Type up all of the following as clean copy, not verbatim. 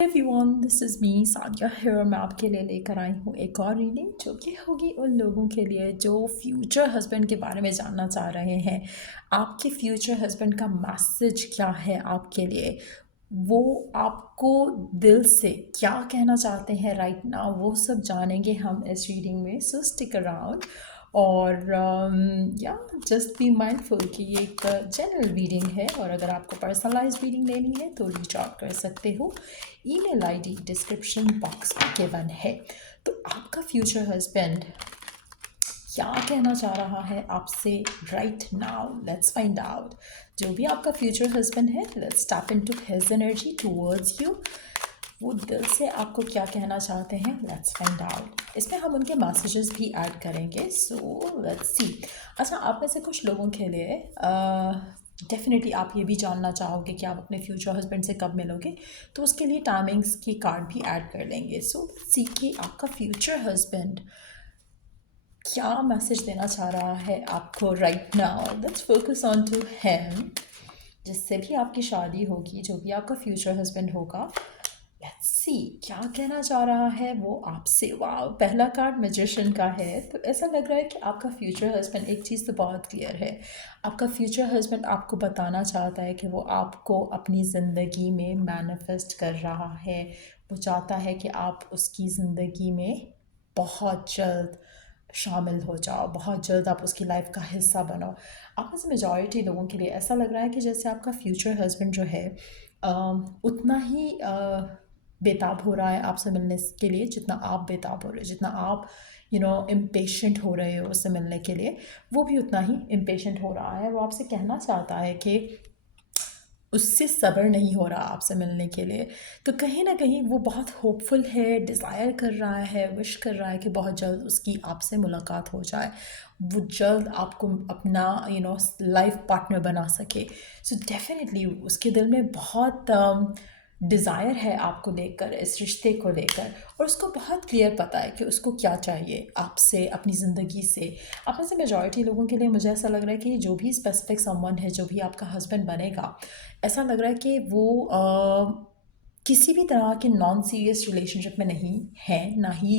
Everyone, this is me Sania here. मैं आपके लिए लेकर आई हूँ एक और रीडिंग जो कि होगी उन लोगों के लिए जो फ्यूचर हस्बैंड के बारे में जानना चाह रहे हैं। आपके फ्यूचर हस्बैंड का मैसेज क्या है आपके लिए, वो आपको दिल से क्या कहना चाहते हैं राइट नाउ, वो सब जानेंगे हम इस रीडिंग में। सो स्टिक अराउंड और या जस्ट बी माइंडफुल कि ये एक जनरल रीडिंग है और अगर आपको पर्सनलाइज रीडिंग लेनी है तो रीच आउट कर सकते हो। ईमेल आईडी डिस्क्रिप्शन बॉक्स में गिवन है। तो आपका फ्यूचर हस्बैंड क्या कहना चाह रहा है आपसे right now, let's find out. जो भी आपका फ्यूचर हस्बैंड है, let's tap into his energy towards you. वो दिल से आपको क्या कहना चाहते हैं, लेट्स फाइंड आउट। इसमें हम उनके मैसेजेस भी ऐड करेंगे, सो लेट्स सी। अच्छा, आप में से कुछ लोगों के लिए डेफिनेटली आप ये भी जानना चाहोगे कि आप अपने फ्यूचर हस्बैंड से कब मिलोगे, तो उसके लिए टाइमिंग्स की कार्ड भी ऐड कर लेंगे। सो सी कि आपका फ्यूचर हस्बैंड क्या मैसेज देना चाह रहा है आपको right now. Let's focus on to him. जिससे भी आपकी शादी होगी, जो भी आपका फ्यूचर हस्बैंड होगा, लेट्स सी क्या कहना चाह रहा है वो आपसे। वाह, पहला कार्ड मैजिशियन का है। तो ऐसा लग रहा है कि आपका फ्यूचर हस्बैंड, एक चीज़ तो बहुत क्लियर है, आपका फ्यूचर हस्बैंड आपको बताना चाहता है कि वो आपको अपनी ज़िंदगी में मैनिफेस्ट कर रहा है। वो चाहता है कि आप उसकी ज़िंदगी में बहुत जल्द शामिल हो जाओ, बहुत जल्द आप उसकी लाइफ का हिस्सा बनो। आप में से मेजॉरिटी लोगों के लिए ऐसा लग रहा है कि जैसे आपका फ्यूचर हस्बैंड जो है उतना ही बेताब हो रहा है आपसे मिलने के लिए जितना आप बेताब हो रहे हो, जितना आप इम्पेशेंट हो रहे हो उससे मिलने के लिए, वो भी उतना ही इम्पेशेंट हो रहा है। वो आपसे कहना चाहता है कि उससे सब्र नहीं हो रहा आपसे मिलने के लिए। तो कहीं ना कहीं वो बहुत होपफुल है, डिज़ायर कर रहा है, विश कर रहा है कि बहुत जल्द उसकी आपसे मुलाकात हो जाए, वो जल्द आपको अपना लाइफ पार्टनर बना सके। सो डेफिनेटली उसके दिल में बहुत डिज़ायर है आपको लेकर, इस रिश्ते को लेकर, और उसको बहुत क्लियर पता है कि उसको क्या चाहिए आपसे, अपनी ज़िंदगी से। आप में से मेजॉरिटी लोगों के लिए मुझे ऐसा लग रहा है कि जो भी स्पेसिफिक समवन है, जो भी आपका हस्बैंड बनेगा, ऐसा लग रहा है कि वो किसी भी तरह के नॉन सीरियस रिलेशनशिप में नहीं है, ना ही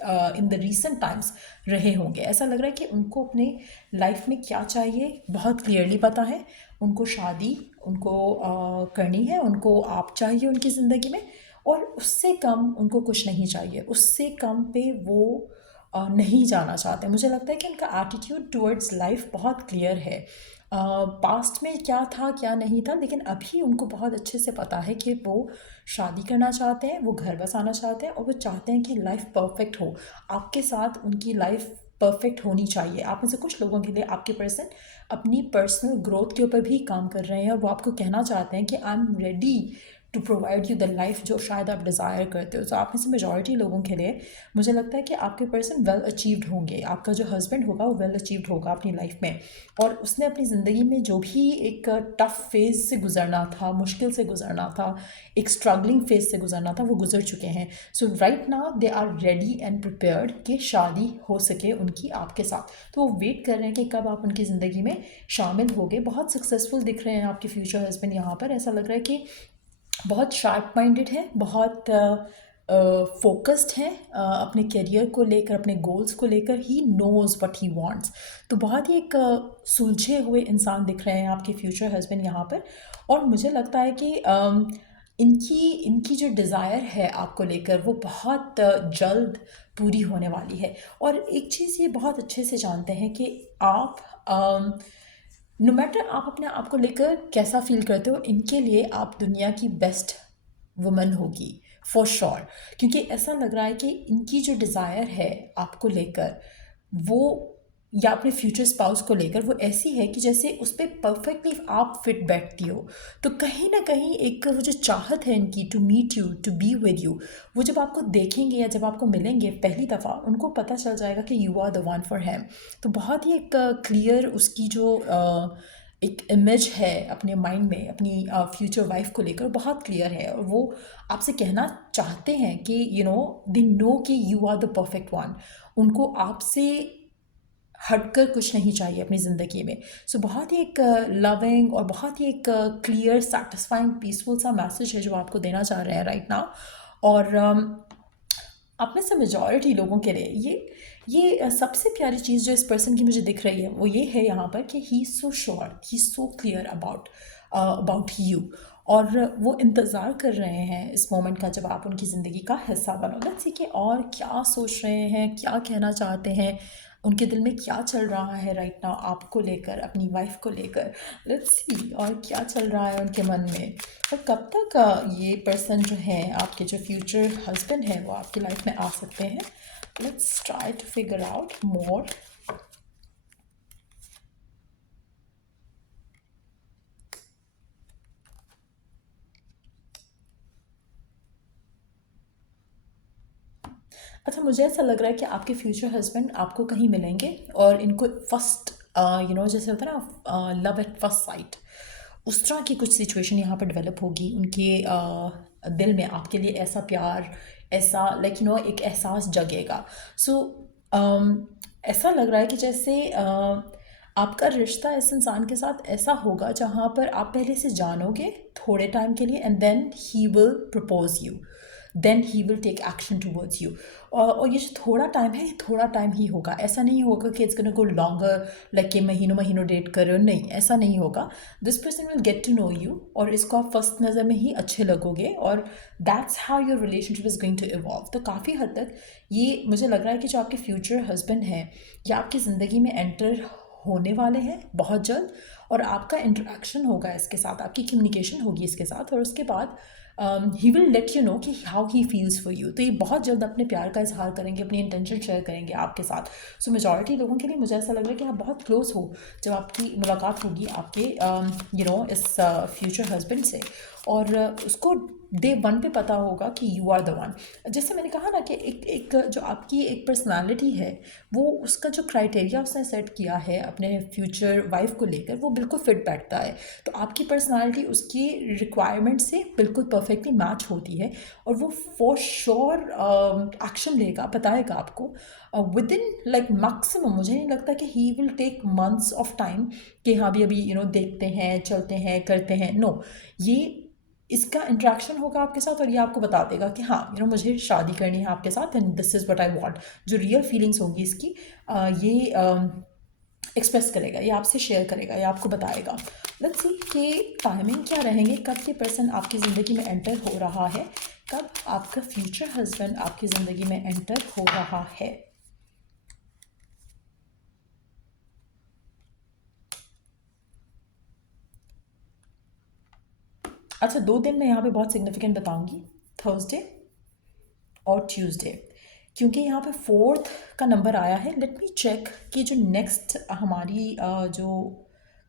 इन द रीसेंट टाइम्स रहे होंगे। ऐसा लग रहा है कि उनको अपने लाइफ में क्या चाहिए बहुत क्लियरली पता है। उनको शादी उनको करनी है, उनको आप चाहिए उनकी ज़िंदगी में, और उससे कम उनको कुछ नहीं चाहिए, उससे कम पे वो नहीं जाना चाहते। मुझे लगता है कि उनका एटीट्यूड टुवर्ड्स लाइफ बहुत क्लियर है। पास्ट में क्या था क्या नहीं था, लेकिन अभी उनको बहुत अच्छे से पता है कि वो शादी करना चाहते हैं, वो घर बसाना चाहते हैं, और वो चाहते हैं कि लाइफ परफेक्ट हो आपके साथ। उनकी लाइफ परफेक्ट होनी चाहिए। आप में से कुछ लोगों के लिए आपके पर्सन अपनी पर्सनल ग्रोथ के ऊपर भी काम कर रहे हैं, और वो आपको कहना चाहते हैं कि I am ready to provide you the life जो शायद आप डिज़ायर करते हो। तो आप में से मेजॉरिटी लोगों के लिए मुझे लगता है कि आपके पर्सन वेल अचीव्ड होंगे। आपका जो हस्बैंड होगा वो वेल अचीव्ड होगा अपनी लाइफ में, और उसने अपनी ज़िंदगी में जो भी एक टफ़ फेज़ से गुजरना था, मुश्किल से गुजरना था, एक स्ट्रगलिंग फेज़ से गुजरना था, वो गुजर चुके हैं। So right now they are ready and prepared कि शादी हो सके उनकी आपके साथ। तो वो वेट कर रहे हैं कि कब आप उनकी ज़िंदगी में शामिल होगे। बहुत सक्सेसफुल दिख रहे हैं आपके फ्यूचर हस्बैंड यहाँ पर। ऐसा लग रहा है कि बहुत शार्प माइंडेड है, बहुत फोकस्ड हैं अपने करियर को लेकर, अपने गोल्स को लेकर। He knows what he wants. तो बहुत ही एक सुलझे हुए इंसान दिख रहे हैं आपके फ्यूचर हस्बैंड यहाँ पर। और मुझे लगता है कि इनकी इनकी जो डिज़ायर है आपको लेकर वो बहुत जल्द पूरी होने वाली है। और एक चीज़ ये बहुत अच्छे से जानते हैं कि आप नो मैटर आप अपने आप को लेकर कैसा फील करते हो, इनके लिए आप दुनिया की बेस्ट वुमन होगी फॉर श्योर। क्योंकि ऐसा लग रहा है कि इनकी जो डिज़ायर है आपको लेकर, वो या अपने फ्यूचर स्पाउस को लेकर, वो ऐसी है कि जैसे उस पर परफेक्टली आप फिट बैठती हो। तो कहीं ना कहीं एक वो जो चाहत है इनकी to meet you, to be with you, वो जब आपको देखेंगे या जब आपको मिलेंगे पहली दफ़ा, उनको पता चल जाएगा कि you are the one for him. तो बहुत ही एक क्लियर उसकी जो एक इमेज है अपने माइंड में अपनी फ्यूचर वाइफ को लेकर, बहुत क्लियर है। और वो आपसे कहना चाहते हैं कि दे नो कि you are the perfect one. उनको आपसे हटकर कुछ नहीं चाहिए अपनी ज़िंदगी में। सो बहुत ही एक लविंग और बहुत ही एक क्लियर, सैटिस्फाइंग, पीसफुल सा मैसेज है जो आपको देना चाह रहे हैं राइट नाउ। और आप में से मेजॉरिटी लोगों के लिए ये सबसे प्यारी चीज़ जो इस पर्सन की मुझे दिख रही है वो ये है यहाँ पर कि he is so sure, he is so clear about you. और वो इंतज़ार कर रहे हैं इस मोमेंट का जब आप उनकी ज़िंदगी का हिस्सा बनो। लेट्स सी कि और क्या सोच रहे हैं, क्या कहना चाहते हैं, उनके दिल में क्या चल रहा है राइट नाउ आपको लेकर, अपनी वाइफ को लेकर। लेट्स सी और क्या चल रहा है उनके मन में, और कब तक ये पर्सन जो है, आपके जो फ्यूचर हस्बैंड है, वो आपकी लाइफ में आ सकते हैं। Let's try to figure out more. अच्छा, मुझे ऐसा लग रहा है कि आपके फ्यूचर हस्बैंड आपको कहीं मिलेंगे और इनको फर्स्ट जैसे होता है ना लव एट फर्स्ट साइट, उस तरह की कुछ सिचुएशन यहाँ पर डेवलप होगी उनके दिल में आपके लिए। ऐसा प्यार, ऐसा एक एहसास जगेगा। सो ऐसा लग रहा है कि जैसे आपका रिश्ता इस इंसान के साथ ऐसा होगा जहाँ पर आप पहले से जानोगे थोड़े टाइम के लिए, and then he will propose you, then he will take action towards you. और ये जो थोड़ा टाइम है, ये थोड़ा टाइम ही होगा। ऐसा नहीं होगा कि it's gonna go longer, like कि महीनों महीनों डेट कर रहे हो, नहीं, ऐसा नहीं होगा। This person will get to know you और इसको आप फर्स्ट नज़र में ही अच्छे लगोगे, और that's how your relationship is going to evolve. तो काफ़ी हद तक ये मुझे लग रहा है कि जो आपके फ्यूचर हस्बैंड हैं, या आपकी ज़िंदगी में एंटर होने वाले हैं बहुत जल्द, और आपका इंटरेक्शन होगा इसके साथ, आपकी कम्युनिकेशन होगी इसके साथ, और उसके बाद he will let you know कि how he feels for you. तो ये बहुत जल्द अपने प्यार का इजहार करेंगे, अपनी इंटेंशन शेयर करेंगे आपके साथ। सो मेजॉरिटी लोगों के लिए मुझे ऐसा लग रहा है कि आप बहुत क्लोज हो जब आपकी मुलाकात होगी आपके इस फ्यूचर हस्बैंड से, और उसको डे वन पे पता होगा कि यू आर द वन। जैसे मैंने कहा ना कि एक जो आपकी एक पर्सनालिटी है, वो उसका जो क्राइटेरिया उसने सेट किया है अपने फ्यूचर वाइफ को लेकर, वो बिल्कुल फिट बैठता है। तो आपकी पर्सनालिटी उसकी रिक्वायरमेंट से बिल्कुल परफेक्टली मैच होती है, और वो फॉर श्योर एक्शन लेगा, बताएगा आपको विद इन लाइक मैक्सिमम। मुझे नहीं लगता कि he will take months of time कि हाँ भी अभी देखते हैं, चलते हैं, करते हैं। नो, ये इसका इंट्रैक्शन होगा आपके साथ, और ये आपको बता देगा कि हाँ मुझे शादी करनी है आपके साथ, and this is what I want. जो रियल फीलिंग्स होंगी इसकी, ये एक्सप्रेस करेगा, ये आपसे शेयर करेगा, ये आपको बताएगा। लेट्स सी कि टाइमिंग क्या रहेंगे, कब ये पर्सन आपकी ज़िंदगी में एंटर हो रहा है, कब आपका फ्यूचर हस्बैंड आपकी ज़िंदगी में एंटर हो रहा है। अच्छा, 2 दिन मैं यहाँ पे बहुत सिग्निफिकेंट बताऊँगी, थर्सडे और ट्यूसडे, क्योंकि यहाँ पे फोर्थ का नंबर आया है। लेट मी चेक कि जो नेक्स्ट हमारी जो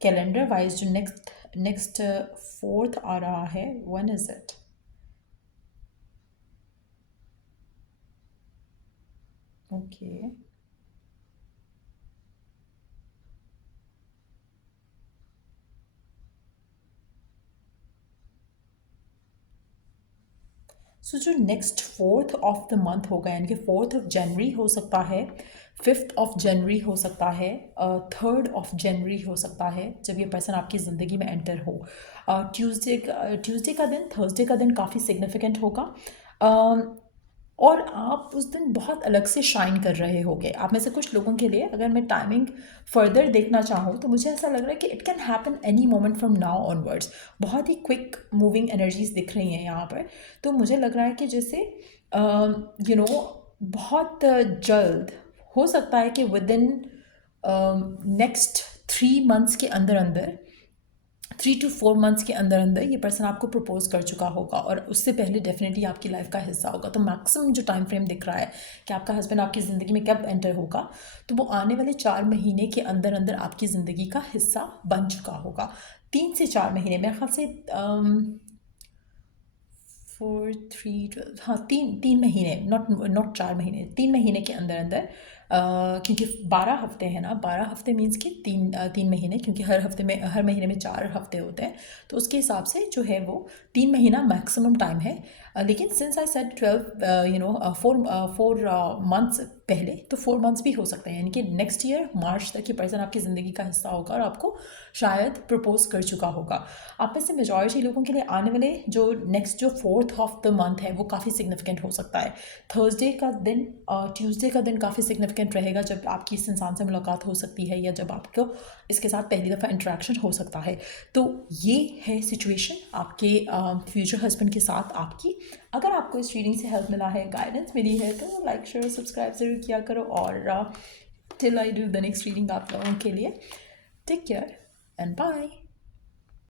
कैलेंडर वाइज जो नेक्स्ट नेक्स्ट फोर्थ आ रहा है, व्हेन इज़ इट? ओके, सो जो next fourth of the month होगा, यानी कि 4 जनवरी हो सकता है, 5 जनवरी हो सकता है, 3 जनवरी हो सकता है, जब ये पर्सन आपकी ज़िंदगी में एंटर हो। ट्यूसडे का दिन, थर्सडे का दिन काफ़ी सिग्निफिकेंट होगा। और आप उस दिन बहुत अलग से शाइन कर रहे होगे। आप में से कुछ लोगों के लिए अगर मैं टाइमिंग फर्दर देखना चाहूँ, तो मुझे ऐसा लग रहा है कि it can happen any moment from now onwards. बहुत ही क्विक मूविंग एनर्जीज दिख रही हैं यहाँ पर। तो मुझे लग रहा है कि जैसे बहुत जल्द हो सकता है कि विद इन नेक्स्ट 3 मंथ्स के अंदर अंदर, 3 to 4 मंथ्स के अंदर अंदर ये पर्सन आपको प्रपोज कर चुका होगा, और उससे पहले डेफिनेटली आपकी लाइफ का हिस्सा होगा। तो मैक्सिमम जो टाइम फ्रेम दिख रहा है कि आपका हस्बैंड आपकी ज़िंदगी में कब एंटर होगा, तो वो आने वाले 4 महीने के अंदर अंदर आपकी ज़िंदगी का हिस्सा बन चुका होगा। 3 से 4 महीने, मेरे ख्याल से 4 3 12, हाँ, 3 3 महीने, नॉट नॉट 4 महीने, 3 महीने के अंदर अंदर क्योंकि 12 हफ्ते हैं ना, 12 हफ्ते मीन्स कि 3 महीने, क्योंकि हर महीने में 4 हफ्ते होते हैं, तो उसके हिसाब से जो है वो 3 महीना मैक्सिमम टाइम है। लेकिन सिंस आई सेड 12 4 मंथ्स पहले, तो 4 मंथ्स भी हो सकते हैं, यानी कि नेक्स्ट ईयर मार्च तक ये पर्सन आपकी ज़िंदगी का हिस्सा होगा और आपको शायद प्रपोज कर चुका होगा। आप में से मेजॉरिटी लोगों के लिए आने वाले जो नेक्स्ट जो 4th ऑफ द मंथ है वो काफ़ी सिग्निफिकेंट हो सकता है। थर्सडे का दिन, ट्यूसडे का दिन काफ़ी सिग्निफिकेंट रहेगा, जब आपकी इस इंसान से मुलाकात हो सकती है या जब आपको इसके साथ पहली दफ़ा इंटरेक्शन हो सकता है। तो ये है सिचुएशन आपके फ्यूचर हस्बैंड के साथ आपकी। अगर आपको इस रीडिंग से हेल्प मिला है, गाइडेंस मिली है, तो लाइक शेयर सब्सक्राइब ज़रूर किया करो। और till I do the next reading आप लोगों के लिए टेक केयर एंड बाय।